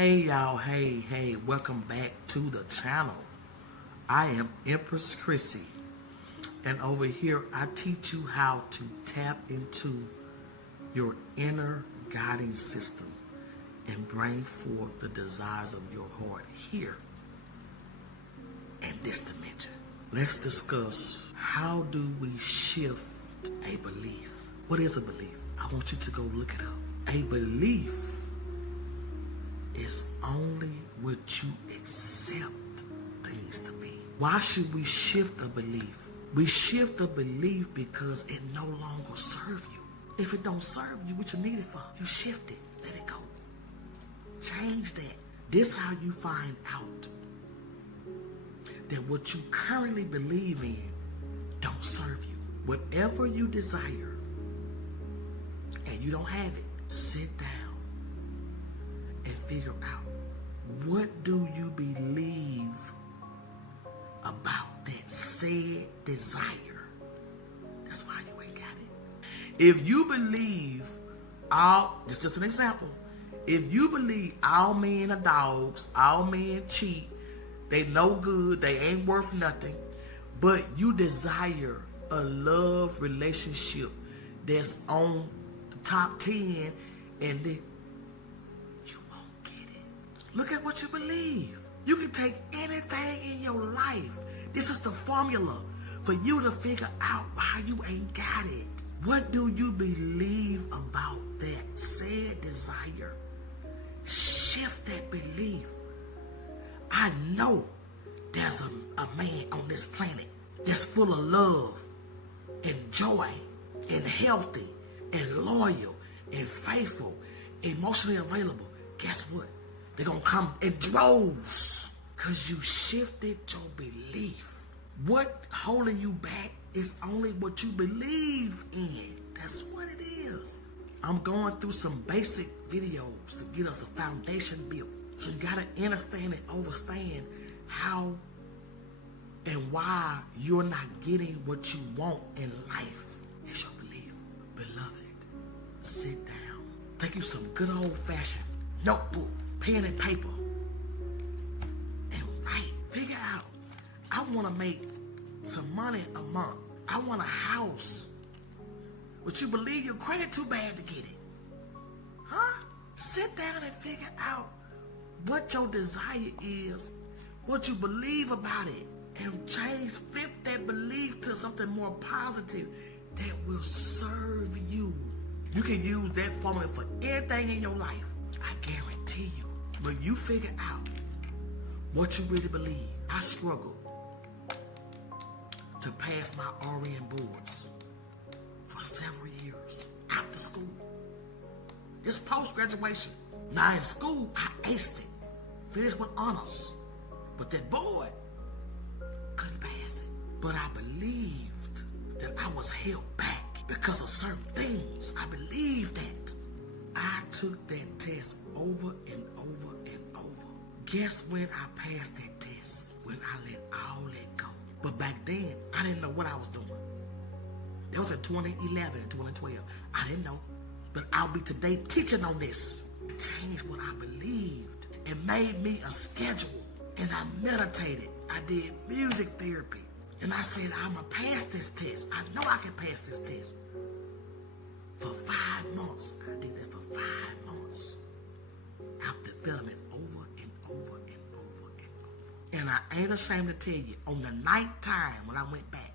Hey y'all, hey, welcome back to the channel. I am Empress Crissy, and over here I teach you how to tap into your inner guiding system and bring forth the desires of your heart here in this dimension. Let's discuss, how do we shift a belief? What is a belief? I want you to go look it up. A belief is only what you accept things to be. Why should we shift a belief? We shift a belief because it no longer serves you. If it don't serve you, what you need it for? You shift it. Let it go. Change that. This how you find out that what you currently believe in don't serve you. Whatever you desire and you don't have it, sit down and figure out, what do you believe about that said desire? That's why you ain't got it. If you believe it's just an example. If you believe all men are dogs, all men cheat, they no good, they ain't worth nothing, but you desire a love relationship that's on the top 10 and you won't get it. Look at what you believe. You can take anything in your life. This is the formula for you to figure out why you ain't got it. What do you believe about that said desire? Shift that belief. I know there's a man on this planet that's full of love and joy and healthy and loyal and faithful, emotionally available. Guess what? They're going to come in droves because you shifted your belief. What holding you back is only what you believe in. That's what it is. I'm going through some basic videos to get us a foundation built. So you got to understand and understand how and why you're not getting what you want in life. It's your belief. Beloved, sit down. Take you some good old-fashioned notebook, pen and paper, and write. Figure out, I want to make some money a month. I want a house. But you believe your credit too bad to get it. Huh? Sit down and figure out what your desire is, what you believe about it, and flip that belief to something more positive that will serve you. You can use that formula for anything in your life. I guarantee you. But you figure out what you really believe. I struggled to pass my RN boards for several years after school. This post-graduation. Now in school, I aced it. Finished with honors. But that board, couldn't pass it. But I believed that I was held back because of certain things. I believed that. I took that test over and over and over. Guess when I passed that test? When I let all that go. But back then, I didn't know what I was doing. That was in 2011, 2012. I didn't know. But I'll be today teaching on this. Changed what I believed. It made me a schedule. And I meditated. I did music therapy. And I said, I'm going to pass this test. I know I can pass this test. For 5 months. I did that for 5 months. After filming it over and over and over and over. And I ain't ashamed to tell you, on the night time when I went back,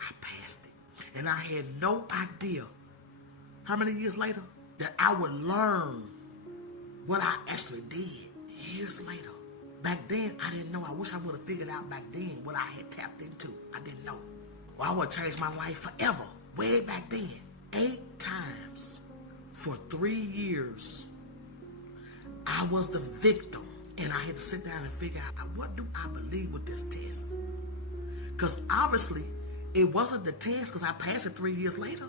I passed it. And I had no idea, how many years later, that I would learn what I actually did years later. Back then, I didn't know. I wish I would have figured out back then what I had tapped into. I didn't know. Well, I would have changed my life forever. Way back then. 8 times for 3 years, I was the victim. And I had to sit down and figure out, what do I believe with this test? Because obviously, it wasn't the test because I passed it 3 years later.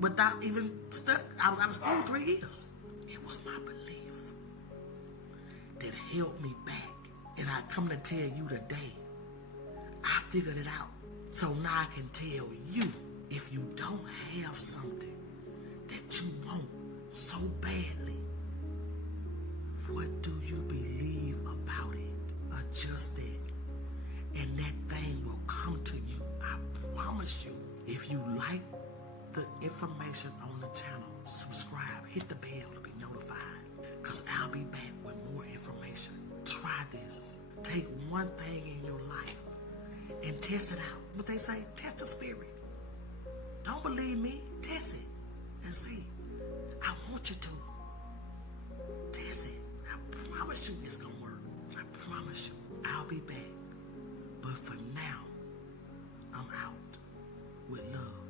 Without even studying. I was out of school 3 years. It was my belief that held me back. And I come to tell you today, I figured it out. So now I can tell you, if you don't have something that you want so badly, what do you just that. And that thing will come to you. I promise you. If you like the information on the channel, subscribe, hit the bell to be notified. Because I'll be back with more information. Try this. Take one thing in your life and test it out. What they say, test the spirit. Don't believe me, test it and see. I want you to. Test it. I promise you it's going to work. I promise you. I'll be back. But for now, I'm out with love.